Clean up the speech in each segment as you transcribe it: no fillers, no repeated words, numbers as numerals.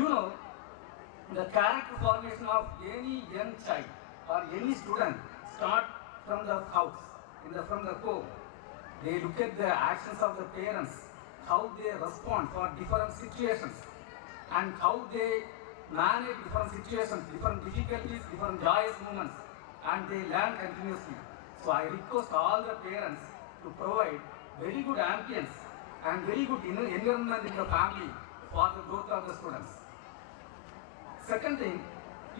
You know, the character formation of any young child or any student start from the house, from the home. They look at the actions of the parents, how they respond for different situations, and how they manage different situations, different difficulties, different joyous moments, and they learn continuously. So I request all the parents to provide very good ambience and very good environment in the family for the growth of the students. Second thing,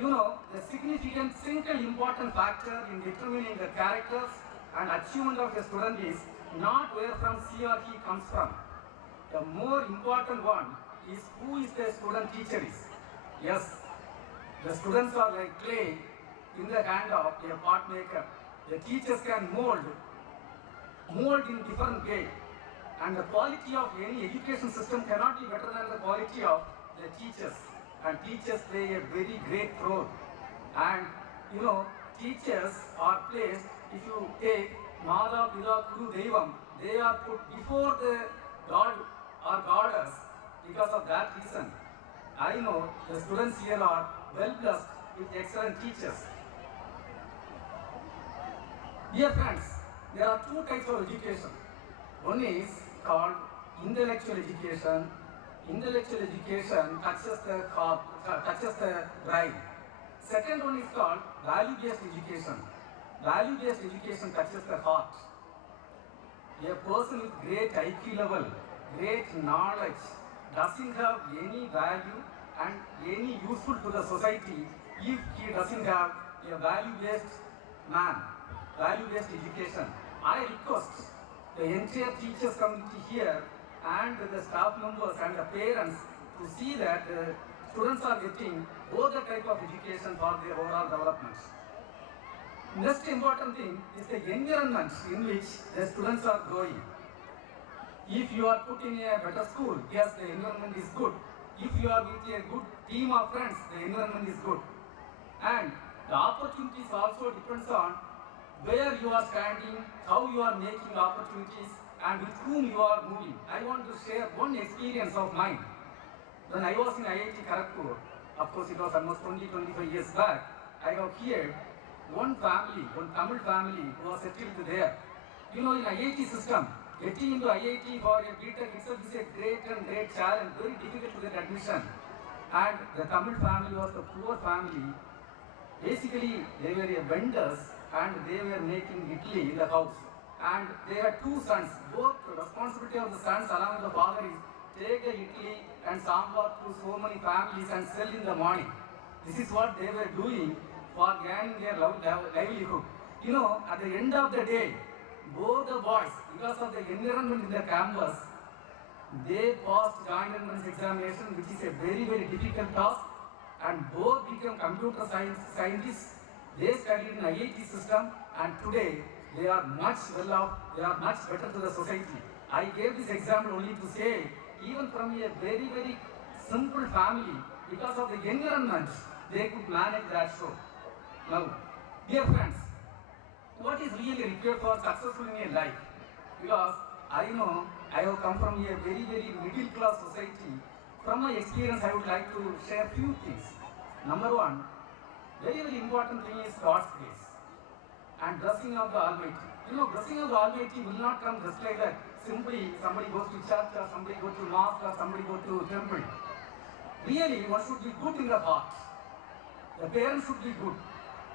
the significant single important factor in determining the characters and achievement of a student is not where from she or he comes from. The more important one is who is the student teacher is. Yes, the students are like clay in the hand of a pot maker. The teachers can mold in different way, and the quality of any education system cannot be better than the quality of the teachers. And teachers play a very great role. And teachers are placed, if you take Mada, Pida, Kuru, Devam, they are put before the God or goddess because of that reason. I know the students here are well blessed with excellent teachers. Dear friends, there are two types of education. One is called intellectual education. Intellectual education touches the brain. Second one is called value-based education. Value-based education touches the heart. A person with great IQ level, great knowledge, doesn't have any value and any useful to the society if he doesn't have a value-based man, value-based education. I request the entire teachers community here and the staff members and the parents to see that the students are getting both the type of education for their overall development. Next important thing is the environment in which the students are growing. If you are put in a better school, yes, the environment is good. If you are with a good team of friends, the environment is good. And the opportunities also depends on where you are standing, how you are making opportunities, and with whom you are moving. I want to share one experience of mine. When I was in IIT Kharagpur, of course it was almost 20-25 years back, I have heard one family, one Tamil family who was settled there. In IIT system, getting into IIT for a BTech itself is a great challenge, very difficult to get admission. And the Tamil family was the poor family. Basically, they were vendors and they were making idli in the house. And they had two sons. Both the responsibility of the sons along with the father is take the idli and sambar to so many families and sell in the morning. This is what they were doing for gaining their livelihood. At the end of the day, both the boys, because of the environment in the campus, they passed joint entrance examination, which is a very difficult task, and both became computer scientists. They studied in IIT system, and today they are much well off, they are much better to the society. I gave this example only to say, even from a very simple family, because of the environment, they could manage that show. Now, dear friends, what is really required for successful in a life? Because I know I have come from a very middle class society. From my experience, I would like to share few things. Number one, very important thing is God's grace and blessing of the Almighty. Blessing of the Almighty will not come just like that. Simply somebody goes to church or somebody goes to mosque or somebody goes to temple. Really, one should be good in the heart. The parents should be good.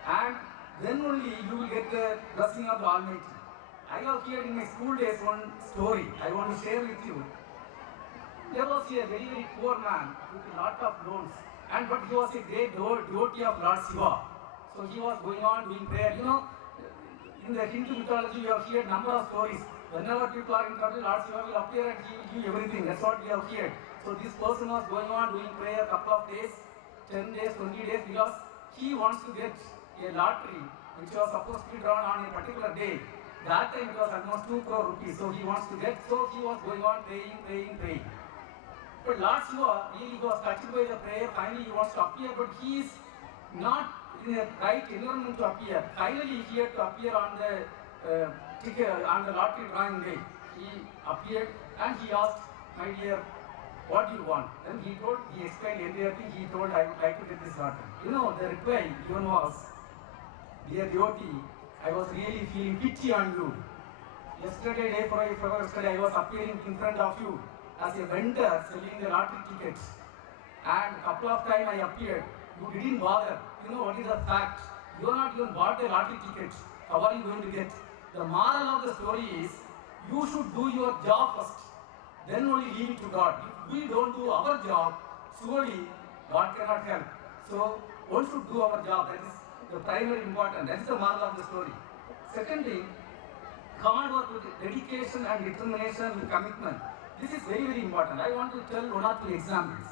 And then only you will get the blessing of the Almighty. I have heard in my school days one story I want to share with you. There was a very poor man with a lot of loans, but he was a great devotee of Lord Shiva. So he was going on doing prayer. In the Hindu mythology, we have heard number of stories. Whenever people are in trouble, Lord Shiva will appear and he will give everything. That's what we have heard. So this person was going on doing prayer a couple of days, 10 days, 20 days, because he wants to get a lottery which was supposed to be drawn on a particular day. That time it was almost 2 crore rupees. So he wants to get, so he was going on praying. But Lord Shiva really was touched by the prayer. Finally he wants to appear, but he is not in the right environment to appear. Finally he had to appear on the ticket, on the lottery drawing day. He appeared and he asked, my dear what do you want? Then he explained everything. He told, I would like to get this lottery. The reply given was, dear devotee, I was really feeling pity on you. Yesterday, day before yesterday, I was appearing in front of you as a vendor selling the lottery tickets. And a couple of times I appeared. You didn't bother. What is the fact? You are not even bought the lottery tickets. How are you going to get? The moral of the story is, you should do your job first. Then only leave it to God. If we don't do our job, surely God cannot help. So one should do our job. That is the primary important. That is the moral of the story. Secondly, hard work with dedication and determination with commitment. This is very, very important. I want to tell one or two examples.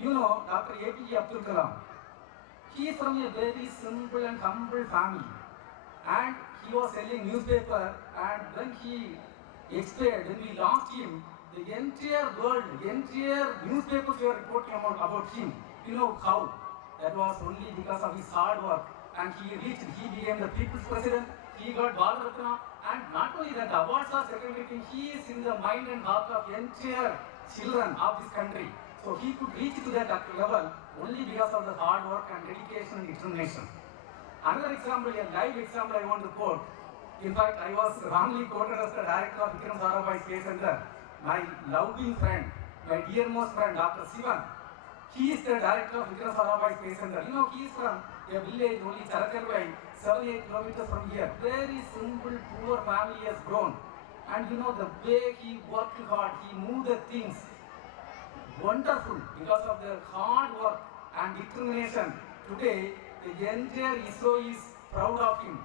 Dr. APJ Abdul Kalam. He is from a very simple and humble family. And he was selling newspaper, and when he expired, when we lost him, the entire world, the entire newspapers were reporting about him. How? That was only because of his hard work. And he became the people's president, he got Bharat Ratna, and not only that, the awards are secondary thing, he is in the mind and heart of entire children of this country. So he could reach to that level only because of the hard work and dedication and determination. Another example, a live example I want to quote. In fact, I was wrongly quoted as the director of Vikram Sarabhai Space Center. My loving friend, my dearmost friend, Dr. Sivan, he is the director of Vikram Sarabhai Space Center. He is from a village only Charakalvai, 7-8 kilometers from here. Very simple, poor family has grown. And the way he worked hard, he moved the things. Wonderful, because of the hard work and determination. Today, the entire ISRO is proud of him.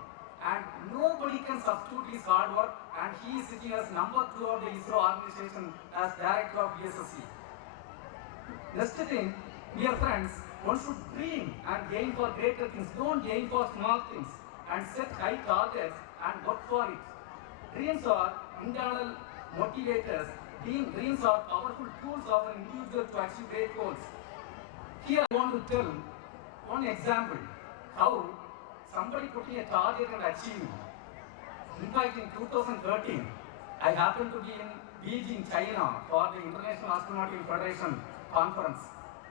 And nobody can substitute his hard work, and he is sitting as number 2 of the ISRO organization as director of VSSC. Next thing, dear friends, one should dream and aim for greater things. Don't aim for small things, and set high targets and work for it. Dreams are internal motivators. Dreams are powerful tools of an individual to achieve great goals. Here I want to tell one example how somebody putting a target and achieving. In fact, in 2013, I happened to be in Beijing, China for the International Astronautical Federation conference,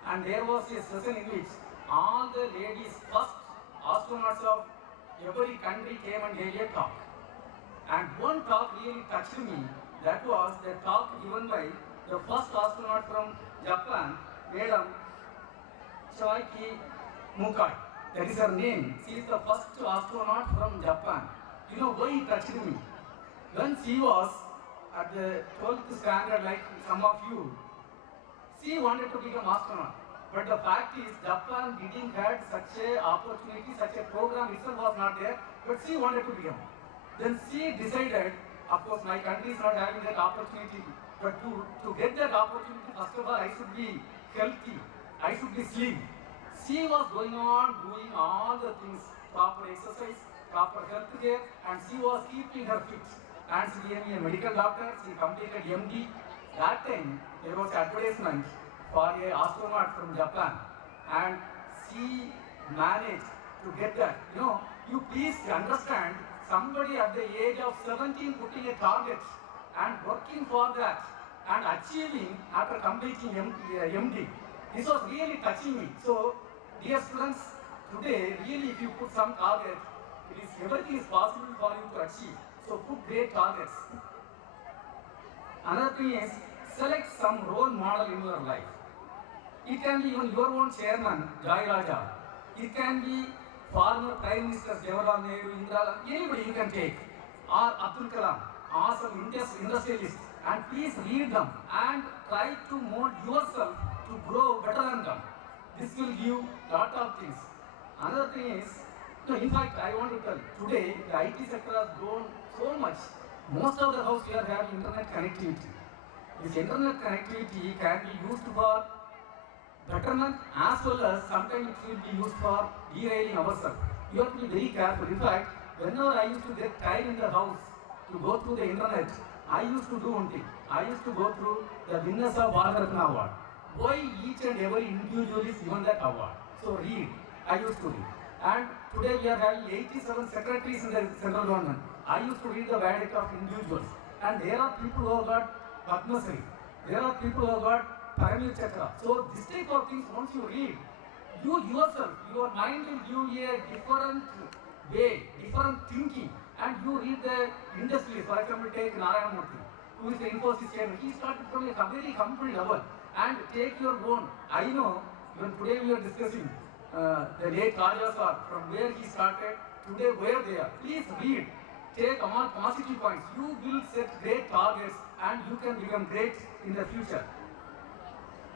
and there was a session in which all the ladies, first astronauts of every country came and gave a talk. And one talk really touched me. That was the talk given by the first astronaut from Japan, Madam Shoichi Mukai. That is her name. She is the first astronaut from Japan. Why it touched me? When she was at the 12th standard, like some of you, she wanted to become astronaut. But the fact is, Japan didn't have such a opportunity, such a program itself was not there, but she wanted to become. Then she decided, of course, my country is not having that opportunity, but to get that opportunity, first of all, I should be healthy, I should be slim. She was going on doing all the things, proper exercise, proper health care, and she was keeping her fit. And she became a medical doctor, she completed MD. That time, there was advertisement for an astronaut from Japan, and she managed to get that. You please understand, somebody at the age of 17 putting a target and working for that and achieving after completing MD. This was really touching me. So, dear students, today really if you put some target, everything is possible for you to achieve. So put great targets. Another thing is, select some role model in your life. It can be even your own chairman, Jai Raja. It can be former Prime Ministers, Jawaharlal Nehru, Indira, anybody you can take. Or Abdul Kalam, awesome industrialist. And please read them and try to mold yourself to grow better than them. This will give lot of things. Another thing is, in fact, I want to tell, today the IT sector has grown so much. Most of the house here have internet connectivity. This internet connectivity can be used for betterment as well as sometimes it will be used for derailing ourselves. You have to be very careful. In fact, whenever I used to get time in the house to go through the internet, I used to do one thing. I used to go through the winners of Bharat Ratna award. Why each and every individual is given that award? So read. I used to read. And today we are having 87 secretaries in the central government. I used to read the verdict of individuals. And there are people who have got Padma Shri. There are people who have got Paramir Chakra. So this type of things, once you read, you yourself, your mind will give you a different way, different thinking. And you read the industries, for example, take Narayana Murthy, who is the Infosys chairman. He started from a very humble level. And take your own. I know, even today we are discussing the late Rajasar, from where he started, today where they are. Please read. Take all positive points. You will set great targets and you can become great in the future.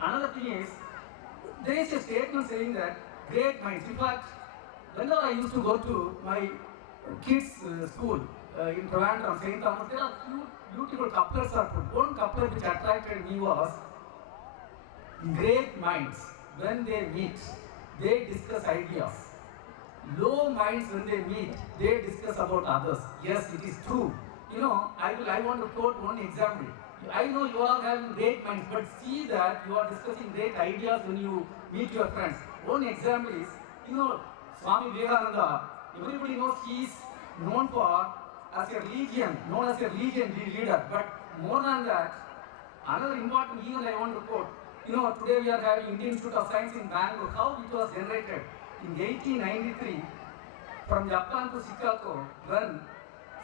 Another thing is, there is a statement saying that great minds. In fact, whenever I used to go to my kids' school in Trivandrum, St. Thomas, there are few beautiful couplers are put. One couplet which attracted me was, great minds, when they meet, they discuss ideas. Low minds, when they meet, they discuss about others. Yes, it is true. You know, I want to quote one example. I know you are having great minds, but see that you are discussing great ideas when you meet your friends. One example is, you know, Swami Vivekananda, everybody knows he is known for as a religion, known as a religion leader. But more than that, another important event I want to quote. You know, today we are having Indian Institute of Science in Bangalore. How it was generated in 1893 from Japan to Chicago, when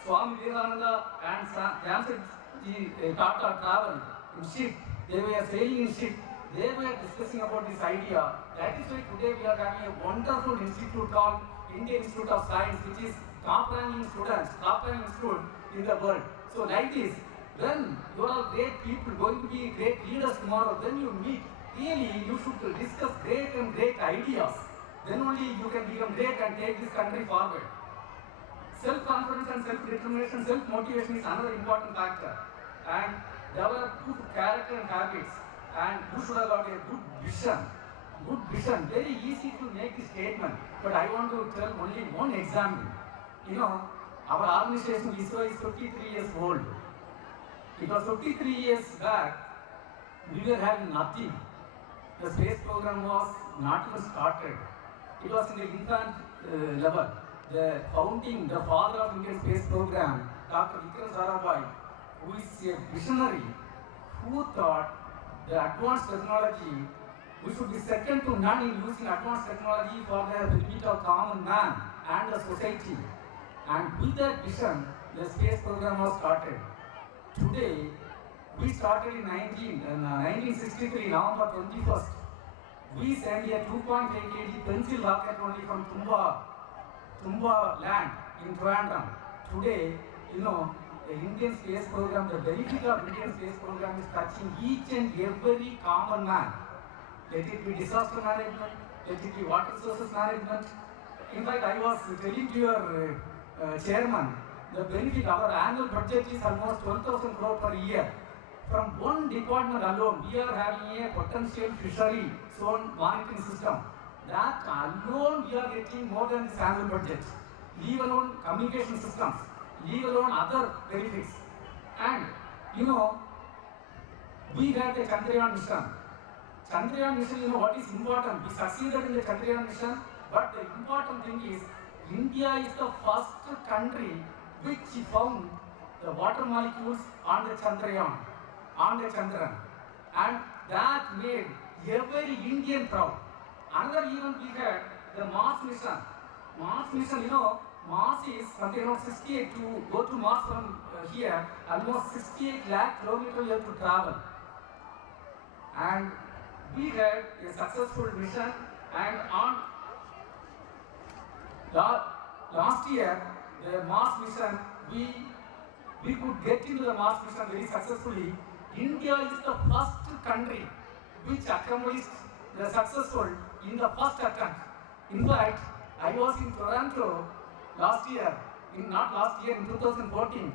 Swami Vivekananda and Jamsetji Tata traveled in ship. They were sailing in ship. They were discussing about this idea. That is why today we are having a wonderful institute called Indian Institute of Science, which is top-ranking students, top-ranking student in the world. So like this, when you are great people, going to be great leaders tomorrow, then you meet, really you should discuss great and great ideas. Then only you can become great and take this country forward. Self-confidence and self-determination, self-motivation is another important factor. And develop good character and habits. And you should have got a good vision. Good vision. Very easy to make this statement. But I want to tell only one example. You know, our organization ISRO is 53 years old. It was 53 years back, we were having nothing. The space program was not even started. It was in the infant level. The father of Indian space program, Dr. Vikram Sarabhai, who is a visionary, who thought the advanced technology, we should be second to none in using advanced technology for the benefit of common man and the society. And with that vision, the space program was started. Today, we started in 1963, November 21st. We sent a 2.8 kg pencil rocket only from Tumba land in Trivandrum. Today, you know, the Indian space program, the benefit of Indian space program is touching each and every common man. Let it be disaster management, let it be water resources management. In fact, I was telling to your chairman, the benefit, our annual budget is almost 12,000 crore per year. From one department alone, we are having a potential fishery zone monitoring system. That alone, we are getting more than this annual budget. Leave alone communication systems, leave alone other benefits. And, you know, we had the Chandrayaan mission. Chandrayaan mission, you know what is important? We succeeded in the Chandrayaan mission, but the important thing is, India is the first country which found the water molecules on the Chandrayaan, on the Chandran. And that made every Indian proud. Another event we had, the Mars mission. Mars mission, you know, Mars is something around 68 to go to Mars from here, almost 68 lakh kilometers you have to travel. And we had a successful mission, and on last year, the Mars mission, we could get into the Mars mission very successfully. India is the first country which accomplished the successful in the first attempt. In fact, I was in Toronto last year, in 2014.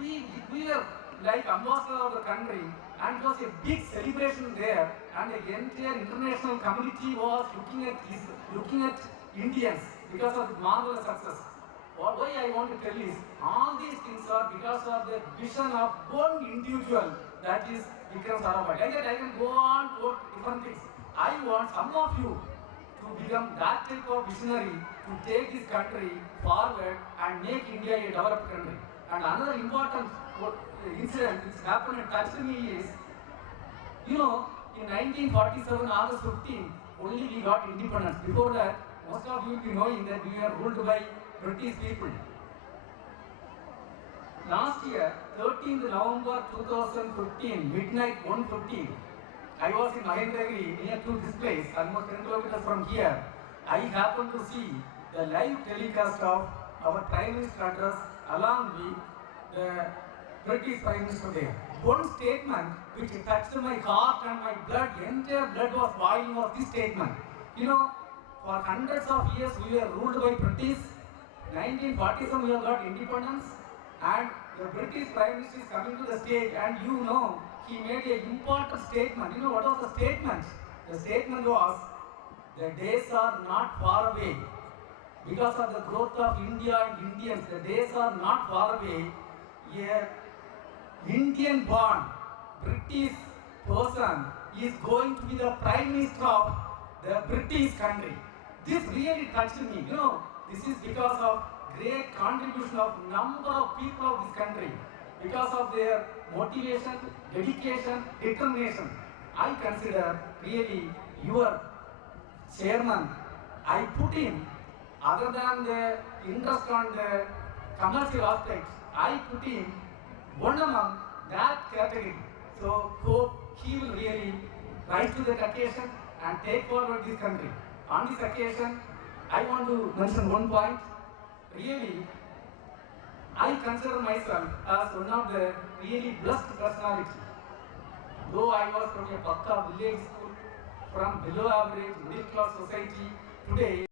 We were like ambassador of the country, and it was a big celebration there, and the entire international community was looking at Indians because of the marvelous success. Why I want to tell is, all these things are because of the vision of one individual, that is Vikram Sarabhai. Like that I can go on to different things. I want some of you to become that type of visionary to take this country forward and make India a developed country. And another important incident which happened and touched me is, you know, in 1947, August 15, only we got independence. Before that, most of you will be knowing that we were ruled by British people. Last year, 13th November 2015, midnight 1:15, I was in Mahendragiri near to this place, almost 10 kilometers from here. I happened to see the live telecast of our Prime Minister address along with the British Prime Minister there. One statement which touched my heart and my blood, entire blood was boiling, was this statement. You know, for hundreds of years we were ruled by British. 1947 we have got independence, and the British Prime Minister is coming to the stage, and you know, he made an important statement. You know what was the statement? The statement was, the days are not far away. Because of the growth of India and Indians, the days are not far away. A Indian born British person is going to be the Prime Minister of the British country. This really touched me. You know, this is because of great contribution of number of people of this country. Because of their motivation, dedication, determination. I consider really your chairman, I put him, other than the interest on the commercial aspects, I put him one among that category. So hope he will really rise to the occasion and take forward this country. On this occasion, I want to mention one point. Really, I consider myself as one of the really blessed personalities. Though I was from a Pakka village school, from below average middle class society, today